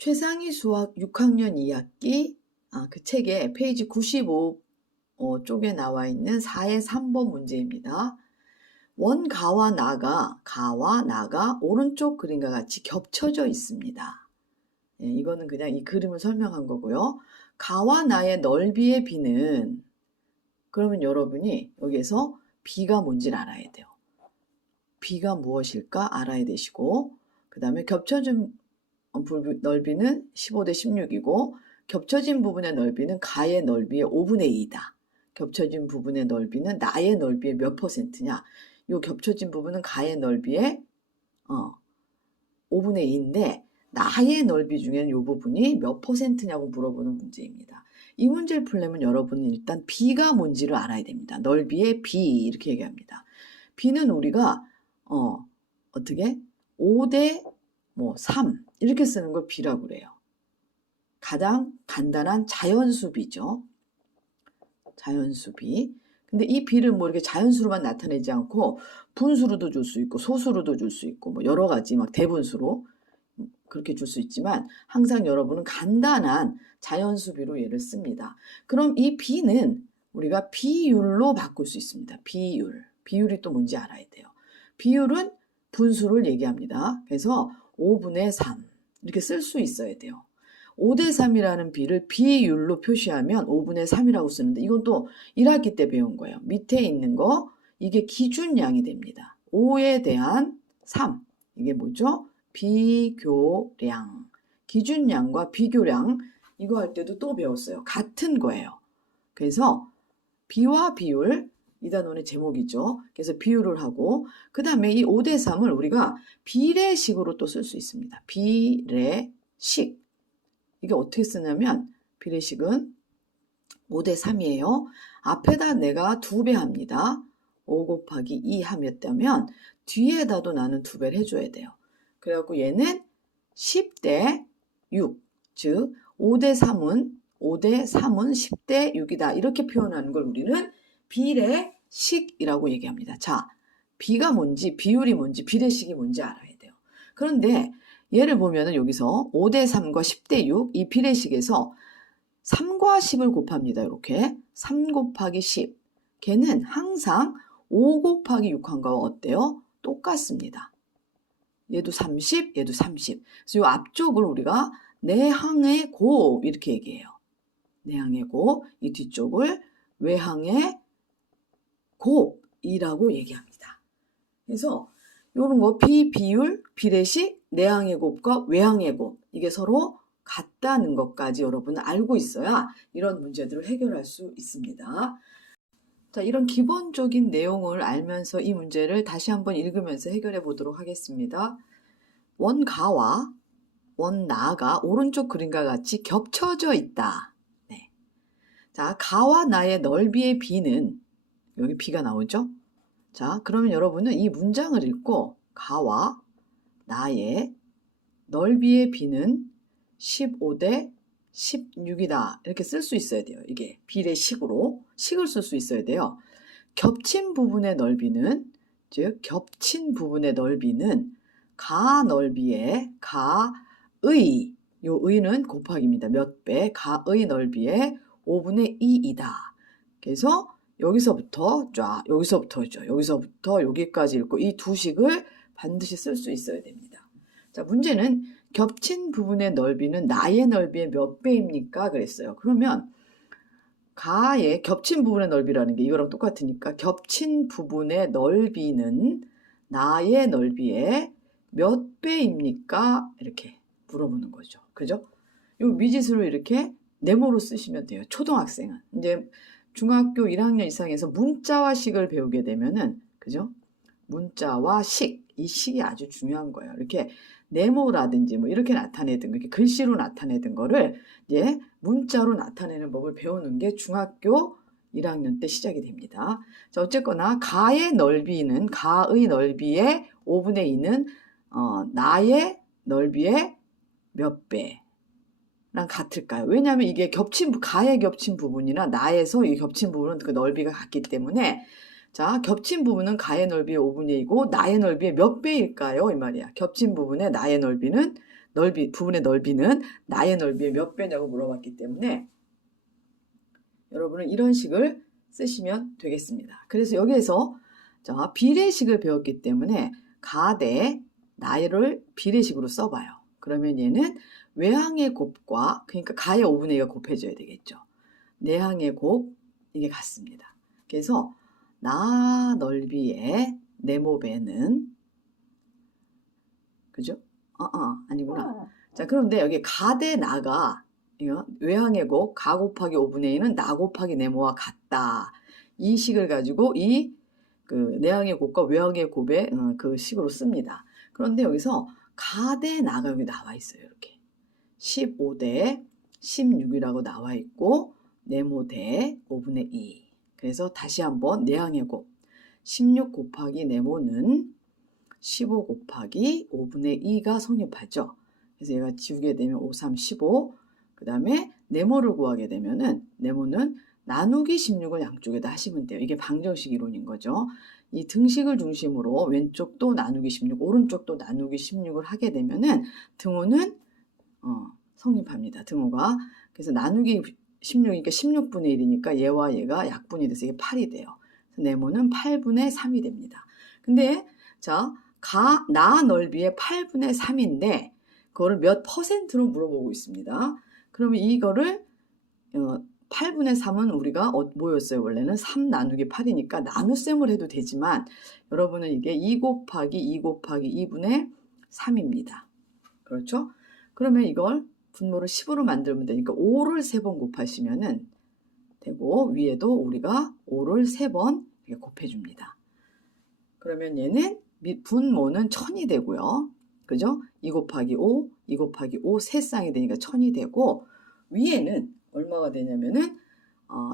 최상위 수학 6학년 2학기 그 책의 페이지 95 쪽에 나와 있는 4의 3번 문제입니다. 원 가와 나가 오른쪽 그림과 같이 겹쳐져 있습니다. 이거는 그냥 이 그림을 설명한 거고요. 가와 나의 넓이의 비는, 그러면 여러분이 여기에서 비가 뭔지를 알아야 돼요. 비가 무엇일까 알아야 되시고, 그 다음에 겹쳐진 넓이는 15대 16이고 겹쳐진 부분의 넓이는 가의 넓이의 5분의 2이다. 겹쳐진 부분의 넓이는 나의 넓이의 몇 %냐. 이 겹쳐진 부분은 가의 넓이의 5분의 2인데 나의 넓이 중에는 이 부분이 몇 %냐고 물어보는 문제입니다. 이 문제를 풀려면 여러분은 일단 B가 뭔지를 알아야 됩니다. 넓이의 B 이렇게 얘기합니다. B는 우리가 어떻게 5대 3 이렇게 쓰는 걸 B라고 그래요. 가장 간단한 자연수비죠. 자연수비. 근데 이 B를 뭐 이렇게 자연수로만 나타내지 않고 분수로도 줄 수 있고 소수로도 줄 수 있고 뭐 여러 가지 막 대분수로 그렇게 줄 수 있지만 항상 여러분은 간단한 자연수비로 얘를 씁니다. 그럼 이 B는 우리가 비율로 바꿀 수 있습니다. 비율. 비율이 또 뭔지 알아야 돼요. 비율은 분수를 얘기합니다. 그래서 5분의 3 이렇게 쓸 수 있어야 돼요. 5대 3이라는 비를 비율로 표시하면 5분의 3이라고 쓰는데 이건 또 1학기 때 배운 거예요. 밑에 있는 거 이게 기준량이 됩니다. 5에 대한 3 이게 뭐죠? 비교량. 기준량과 비교량 이거 할 때도 또 배웠어요. 같은 거예요. 그래서 비와 비율 이 단원의 제목이죠. 그래서 비율을 하고 그 다음에 이 5대 3을 우리가 비례식으로 또 쓸 수 있습니다. 비례식. 이게 어떻게 쓰냐면 비례식은 5대 3이에요. 앞에다 내가 2배 합니다. 5 곱하기 2 하였다면 뒤에다도 나는 2배를 해줘야 돼요. 그래갖고 얘는 10대 6, 즉 5대 3은 10대 6이다. 이렇게 표현하는 걸 우리는 비례식이라고 얘기합니다. 자, 비가 뭔지 비율이 뭔지 비례식이 뭔지 알아야 돼요. 그런데 예를 보면은 여기서 5대 3과 10대 6 이 비례식에서 3과 10을 곱합니다. 이렇게 3 곱하기 10 걔는 항상 5 곱하기 6한 거와 어때요? 똑같습니다. 얘도 30, 얘도 30. 그래서 이 앞쪽을 우리가 내항의 곱 이렇게 얘기해요. 내항의 곱, 이 뒤쪽을 외항의 곱이라고 얘기합니다. 그래서 이런 거 비율, 비례식, 내항의 곱과 외항의 곱 이게 서로 같다는 것까지 여러분은 알고 있어야 이런 문제들을 해결할 수 있습니다. 자, 이런 기본적인 내용을 알면서 이 문제를 다시 한번 읽으면서 해결해 보도록 하겠습니다. 원 가와 원 나가 오른쪽 그림과 같이 겹쳐져 있다. 네. 자, 가와 나의 넓이의 비는 여기 비가 나오죠? 자, 그러면 여러분은 이 문장을 읽고 가와 나의 넓이의 비는 15대 16이다. 이렇게 쓸 수 있어야 돼요. 이게 비례식으로 식을 쓸 수 있어야 돼요. 겹친 부분의 넓이는 즉 겹친 부분의 넓이는 가 넓이의 가의 요 의는 곱하기입니다. 몇 배? 가의 넓이의 5분의 2이다. 그래서 여기서부터 여기서부터 여기까지 읽고 이 두 식을 반드시 쓸 수 있어야 됩니다. 자, 문제는 겹친 부분의 넓이는 나의 넓이의 몇 배입니까? 그랬어요. 그러면 가의 겹친 부분의 넓이라는 게 이거랑 똑같으니까 겹친 부분의 넓이는 나의 넓이의 몇 배입니까? 이렇게 물어보는 거죠. 그죠? 이 미지수를 이렇게 네모로 쓰시면 돼요. 초등학생은. 이제 중학교 1학년 이상에서 문자와 식을 배우게 되면은, 그죠? 문자와 식, 이 식이 아주 중요한 거예요. 이렇게 네모라든지 뭐 이렇게 나타내든 이렇게 글씨로 나타내든 거를 이제 문자로 나타내는 법을 배우는 게 중학교 1학년 때 시작이 됩니다. 자, 어쨌거나 가의 넓이는 가의 넓이의 5분의 2는 나의 넓이의 몇 배랑 같을까요? 왜냐하면 이게 가의 겹친 부분이나 나에서 이 겹친 부분은 그 넓이가 같기 때문에 자, 겹친 부분은 가의 넓이의 5분의 2이고 나의 넓이의 몇 배일까요? 이 말이야. 겹친 부분의 나의 넓이는 부분의 넓이는 나의 넓이의 몇 배냐고 물어봤기 때문에 여러분은 이런 식을 쓰시면 되겠습니다. 그래서 여기에서 자, 비례식을 배웠기 때문에 가 대 나를 비례식으로 써봐요. 그러면 얘는 외항의 곱과 그러니까 가의 5분의 2가 곱해져야 되겠죠. 내항의 곱 이게 같습니다. 그래서 나 넓이의 네모배는 그죠? 아니구나. 자, 그런데 여기 가 대 나가 이거 외항의 곱 가 곱하기 5분의 2는 나 곱하기 네모와 같다. 이 식을 가지고 그 내항의 곱과 외항의 곱의 그 식으로 씁니다. 그런데 여기서 가 대 나가 여기 나와 있어요. 이렇게 15 대 16이라고 나와 있고 네모 대 5분의 2. 그래서 다시 한번 내항의 곱 16 곱하기 네모는 15 곱하기 5분의 2가 성립하죠. 그래서 얘가 지우게 되면 5, 3, 15. 그 다음에 네모를 구하게 되면은 네모는 나누기 16을 양쪽에다 하시면 돼요. 이게 방정식 이론인 거죠. 이 등식을 중심으로 왼쪽도 나누기 16, 오른쪽도 나누기 16을 하게 되면은 등호는 성립합니다. 등호가. 그래서 나누기 16이니까 16분의 1이니까 얘와 얘가 약분이 돼서 이게 8이 돼요. 그래서 네모는 8분의 3이 됩니다. 근데 자, 나 넓이의 8분의 3인데 그거를 몇 퍼센트로 물어보고 있습니다. 그러면 이거를 8분의 3은 우리가 뭐였어요? 원래는 3 나누기 8이니까 나눗셈을 해도 되지만 여러분은 이게 2 곱하기 2 곱하기 2분의 3입니다. 그렇죠? 그러면 이걸 분모를 10으로 만들면 되니까 5를 3번 곱하시면은 되고 위에도 우리가 5를 3번 이렇게 곱해줍니다. 그러면 얘는 분모는 1000이 되고요. 그죠? 2 곱하기 5, 2 곱하기 5 세 쌍이 되니까 1000이 되고 위에는 얼마가 되냐면은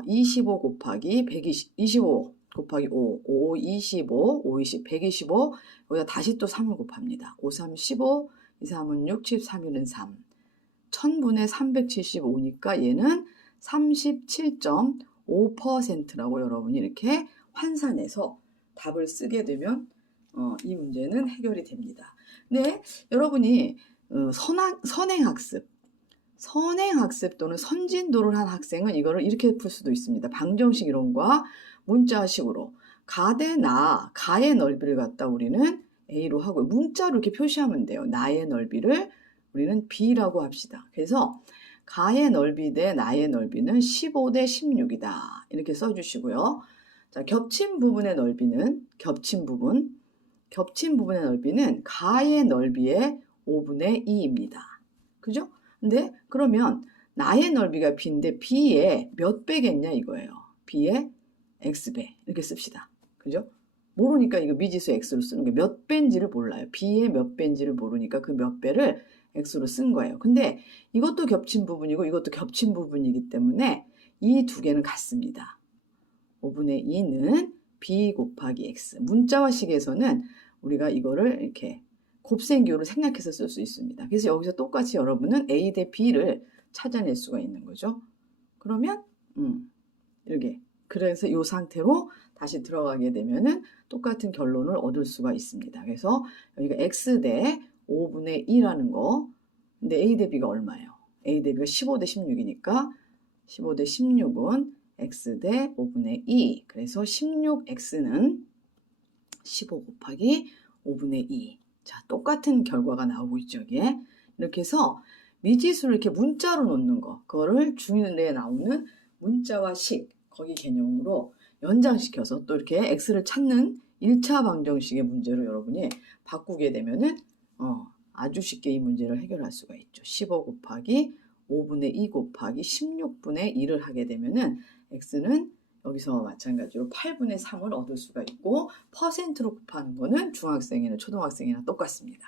25 곱하기 120, 25 곱하기 5, 5, 25, 5, 20, 125 여기다 다시 또 3을 곱합니다. 5, 3, 15, 2, 3은 6, 7, 3, 1은 3 1000분의 375니까 얘는 37.5%라고 여러분이 이렇게 환산해서 답을 쓰게 되면 이 문제는 해결이 됩니다. 근데 여러분이 선행학습 또는 선진도를 한 학생은 이거를 이렇게 풀 수도 있습니다. 방정식 이론과 문자식으로 가 대 나, 가의 넓이를 갖다 우리는 A로 하고 문자로 이렇게 표시하면 돼요. 나의 넓이를 우리는 B라고 합시다. 그래서 가의 넓이 대 나의 넓이는 15 대 16이다. 이렇게 써주시고요. 자, 겹친 부분의 넓이는 가의 넓이의 5분의 2입니다. 그죠? 근데 그러면 나의 넓이가 B인데 B의 몇 배겠냐 이거예요. B의 X배 이렇게 씁시다. 그죠? 모르니까 이거 미지수 X로 쓰는 게 몇 배인지를 몰라요. B의 몇 배인지를 모르니까 그 몇 배를 X로 쓴 거예요. 근데 이것도 겹친 부분이고 이것도 겹친 부분이기 때문에 이 두 개는 같습니다. 5분의 2는 B 곱하기 X. 문자화식에서는 우리가 이거를 이렇게 곱셈기호를 생략해서 쓸 수 있습니다. 그래서 여기서 똑같이 여러분은 A 대 B를 찾아낼 수가 있는 거죠. 그러면 이렇게 그래서 이 상태로 다시 들어가게 되면은 똑같은 결론을 얻을 수가 있습니다. 그래서 여기가 X 대 5분의 2라는 거. 근데 A 대 B가 얼마예요? A 대 B가 15 대 16이니까 15 대 16은 X 대 5분의 2. 그래서 16X는 15 곱하기 5분의 2. 자, 똑같은 결과가 나오고 있죠, 여기에. 이렇게 해서 미지수를 이렇게 문자로 놓는 거, 그거를 중일에 나오는 문자화식, 거기 개념으로 연장시켜서 또 이렇게 X를 찾는 1차 방정식의 문제로 여러분이 바꾸게 되면은 아주 쉽게 이 문제를 해결할 수가 있죠. 15 곱하기 5분의 2 곱하기 16분의 2를 하게 되면은 X는 여기서 마찬가지로 8분의 3을 얻을 수가 있고 퍼센트로 곱하는 거는 중학생이나 초등학생이나 똑같습니다.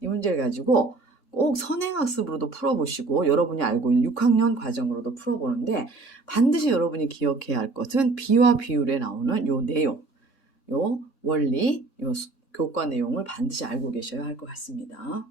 이 문제를 가지고 꼭 선행학습으로도 풀어보시고 여러분이 알고 있는 6학년 과정으로도 풀어보는데 반드시 여러분이 기억해야 할 것은 비와 비율에 나오는 요 내용, 요 원리, 요 교과 내용을 반드시 알고 계셔야 할 것 같습니다.